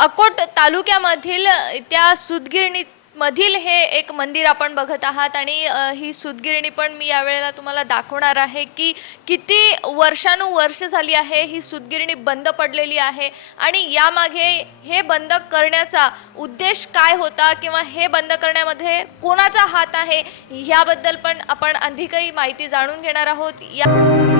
अकोट तालुक्यामधील त्या सुदगिरणी मधील हे एक मंदिर आपण बघत आहात आणि ही सुदगिरणी पण मी यावेळेला तुम्हाला दाखवणार आहे की किती वर्षानुवर्ष झाली आहे ही सुदगिरणी बंद पडलेली आहे आणि यामागे हे बंद करण्याचा उद्देश काय होता किंवा हे बंद करण्यामध्ये कोणाचा हात आहे ह्याबद्दल पण आपण अधिकही माहिती जाणून घेणार आहोत. या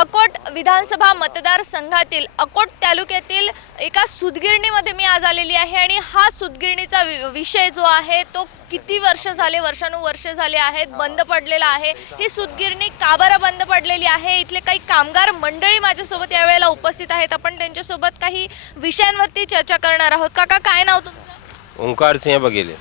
अकोट विधानसभा मतदारसंघातील अकोट तालुक्यातील एका सुदगिरणीमध्ये मी आज आलेली आहे आणि हा सुदगिरणीचा विषय जो आहे तो किती वर्ष झाले वर्षानुवर्ष झाले आहेत बंद पडलेला आहे. ही सुदगिरणी का बरं बंद पडलेली आहे? इथले काही कामगार मंडळी माझ्यासोबत यावेळेला उपस्थित आहेत. आपण त्यांच्यासोबत काही विषयांवरती चर्चा करणार आहोत. काका काय नाव तुमचं? ओंकार सिंह बघेले.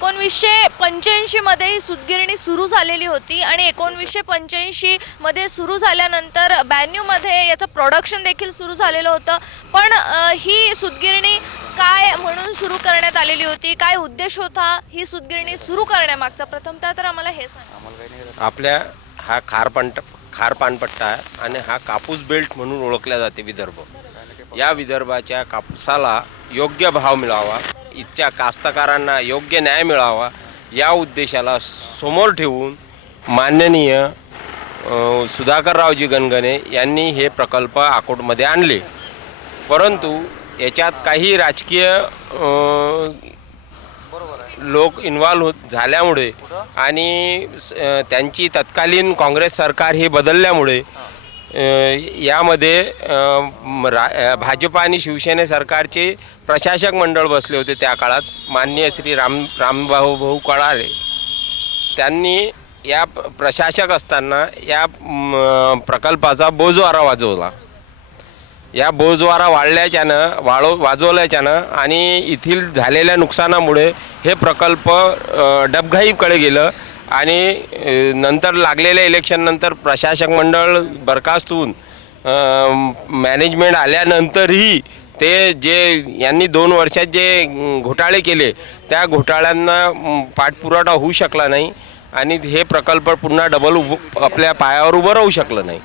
एकोणवीसशे पंच्याऐंशीमध्ये ही सुतगिरणी सुरू झालेली होती आणि एकोणवीसशे पंच्याऐंशीमध्ये सुरू झाल्यानंतर बॅन्यूमध्ये याचं प्रोडक्शन देखील सुरू झालेलं होतं. पण ही सुतगिरणी काय म्हणून सुरू करण्यात आलेली होती? काय उद्देश होता ही सुतगिरणी सुरू करण्यामागचा? प्रथमतः तर आम्हाला हे सांगा. आपल्या हा खारपांट खारपानपट्टा आहे आणि हा कापूस बेल्ट म्हणून ओळखला जाते विदर्भ. या विदर्भाच्या कापसाला योग्य भाव मिळावा. इथच्या कास्तकारांना योग्य न्याय मिळावा या उद्देशाला समोर ठेवून माननीय सुधाकररावजी गणगणे यांनी हे प्रकल्प आकोटमध्ये आणले. परंतु याच्यात काही राजकीय लोक इन्व्हॉल्व होत झाल्यामुळे आणि स- त्यांची तत्कालीन काँग्रेस सरकार हे बदलल्यामुळे यामध्ये रा- भाजप आणि शिवसेने सरकारचे प्रशासक मंडळ बसले होते त्या काळात. माननीय श्री राम रामभाऊ भाऊ कळारे त्यांनी या प्रशासक असताना या प्रकल्पाचा बोजवारा वाजवला. या बोजवारा वाढल्याच्यानं वाळव वाजवल्याच्यानं आणि येथील झालेल्या नुकसानामुळे हे प्रकल्प डबघाईकडे गेलं. आणि नंतर लागलेल्या इलेक्शननंतर प्रशासक मंडळ बरखास्त होऊन मॅनेजमेंट आल्यानंतरही ते जे यांनी दोन वर्षात जे घोटाळे केले त्या घोटाळ्यांना अं, पाठपुरावा होऊ शकला नाही आणि हे प्रकल्प पुन्हा डबल उभ आपल्या पायावर उभं राहू शकलं नाही.